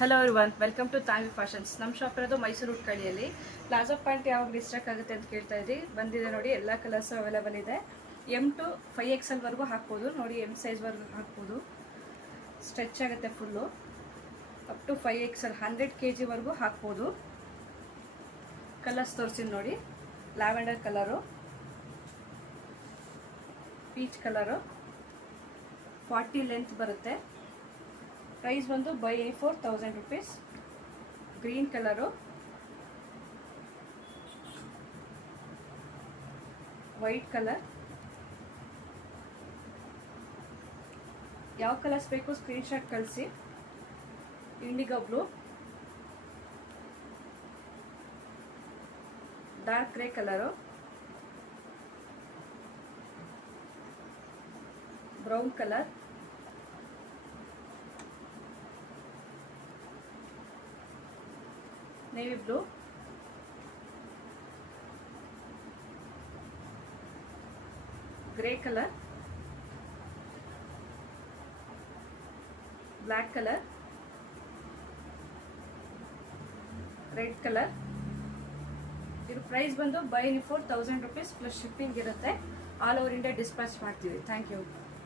Hello everyone, welcome to Tanvi Fashions. ನಮ್ಮ shop ಇರೋದು ಮೈಸೂರು ಉಟ್ಕಳಿಯಲ್ಲಿ. ಪ್ಲಾಜೋ ಪ್ಯಾಂಟ್ ಯಾವಾಗ ಡಿಸ್ಟ್ರಾಕ್ಟ್ ಆಗುತ್ತೆ ಅಂತ ಕೇಳ್ತಾ ಇದ್ರಿ. ಬಂದಿದೆ ನೋಡಿ, ಎಲ್ಲ ಕಲರ್ಸು ಅವೈಲೇಬಲ್ ಇದೆ. ಎಮ್ ಟು 5XL ವರೆಗೂ ಹಾಕ್ಬೋದು ನೋಡಿ. ಎಮ್ ಸೈಜ್ವರೆಗೂ ಹಾಕ್ಬೋದು. ಸ್ಟ್ರೆಚ್ ಆಗುತ್ತೆ full. Up to 5XL 100 kg ವರೆಗೂ ಹಾಕ್ಬೋದು. ಕಲರ್ಸ್ ತೋರಿಸ್ತೀನಿ ನೋಡಿ. Lavender colour, peach colour, 40 length ಬರುತ್ತೆ. ಪ್ರೈಸ್ ಬಂದು by 4000 rupees. Green colour, white colour. ಯಾವ ಕಲರ್ಸ್ ಬೇಕು ಸ್ಕ್ರೀನ್ಶಾಟ್ ಕಳಿಸಿ. Indigo blue, dark grey colour, brown colour, navy blue, grey colour, black colour, red colour. ಇದು ಪ್ರೈಸ್ ಬಂದು by 4000 rupees plus shipping ಇರುತ್ತೆ. All over India dispatch ಮಾಡ್ತೀವಿ. Thank you.